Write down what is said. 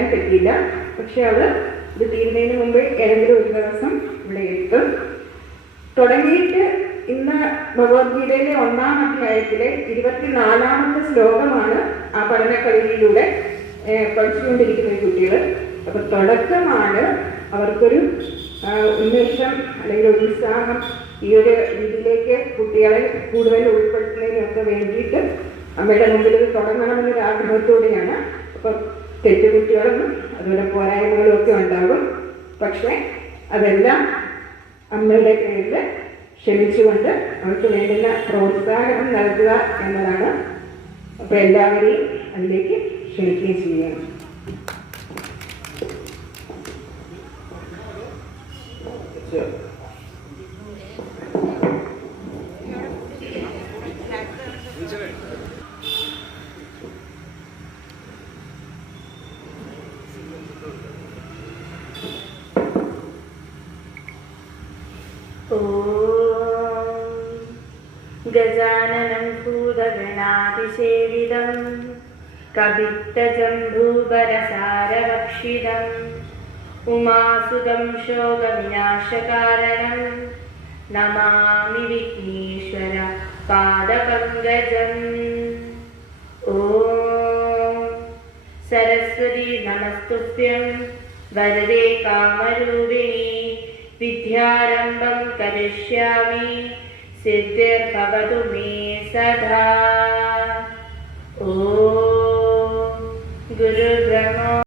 വരാൻ പറ്റിയില്ല. പക്ഷെ അവൾ ഇത് തീരുന്നതിന് മുമ്പ് ഏതെങ്കിലും ഒരു ദിവസം ഇവിടെ എത്തും. തുടങ്ങിയിട്ട് ഇന്ന് ഭഗവത്ഗീതയിലെ 1-ാം അധ്യായത്തിലെ 24-ാമത്തെ ശ്ലോകമാണ് ആ പഠനക്കളിയിലൂടെ പഠിച്ചുകൊണ്ടിരിക്കുന്ന കുട്ടികൾ. അപ്പോൾ തുടക്കമാണ് അവർക്കൊരു ഉന്മേഷം അല്ലെങ്കിൽ ഒരു ഉത്സാഹം ഈ ഒരു രീതിയിലേക്ക് കുട്ടികളെ കൂടുതൽ ഉൾപ്പെടുത്തുന്നതിനൊക്കെ വേണ്ടിയിട്ട് അമ്മയുടെ മുമ്പിൽ ഇത് തുടങ്ങണമെന്നൊരു ആഗ്രഹത്തോടെയാണ്. അപ്പം തെറ്റുകുട്ടികളും അതുപോലെ പോരായ്മകളും ഒക്കെ ഉണ്ടാകും. പക്ഷേ അതെല്ലാം അമ്മയുടെ പേരിൽ ക്ഷമിച്ചുകൊണ്ട് അവർക്ക് വേണ്ടുന്ന പ്രോത്സാഹനം നൽകുക എന്നതാണ്. അപ്പോൾ എല്ലാവരെയും അതിലേക്ക് ക്ഷണിക്കുകയും ചെയ്യണം. ഗജാനനം ഭൂതഗണാതിസേവിതം കപിത്തജംബൂബരസാരഭക്ഷിതം ഉമാസുതം ശോകവിനാശകാരണം നമാമി വിഘ്നേശ്വര പാദപങ്കജം. ഓം സരസ്വതി നമസ്തുഭ്യം വരദേ കാമരൂപിണി വിദ്യാരംഭം കരിഷ്യാമി സിദ്ധിർഭവതു മേ സദാ. ഓം ഗുരുബ്രഹ്മ